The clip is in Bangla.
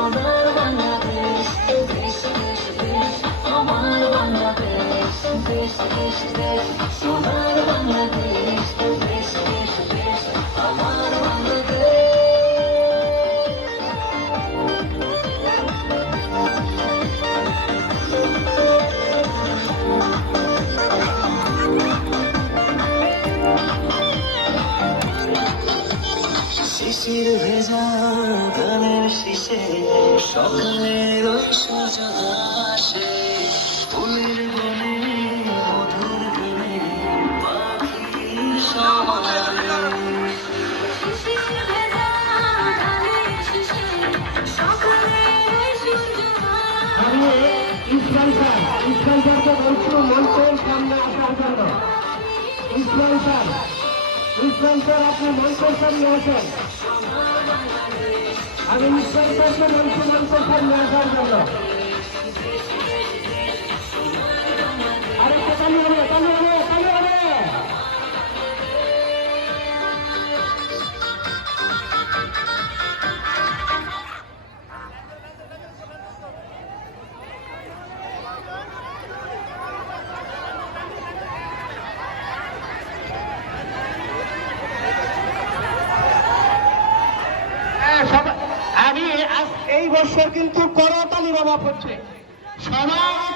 আমার বাংলাদেশ, দেশ দেশ দেশ, আমার বাংলাদেশ, দেশ দেশ দেশ সোনার বাংলাদেশ, দেশ দেশ দেশ, আমার বাংলাদেশ। শিশির ভেজা গানে সকালের ওই সূর্য আসে ফুলের বনে মধুর বনে আমি ইসলাম স্যার ইসলাম স্যারকে বলছি মঞ্চের সামনে আসার জন্য আপনি মঞ্চের সামনে আসেন। আমি ইসলাম স্যারকে বলছি মঞ্চের সামনে আসার জন্য আরেকটা চালু হবে চালু হবে চালু হবে। এই বছর কিন্তু করতালি বাবা পড়ছে। সবার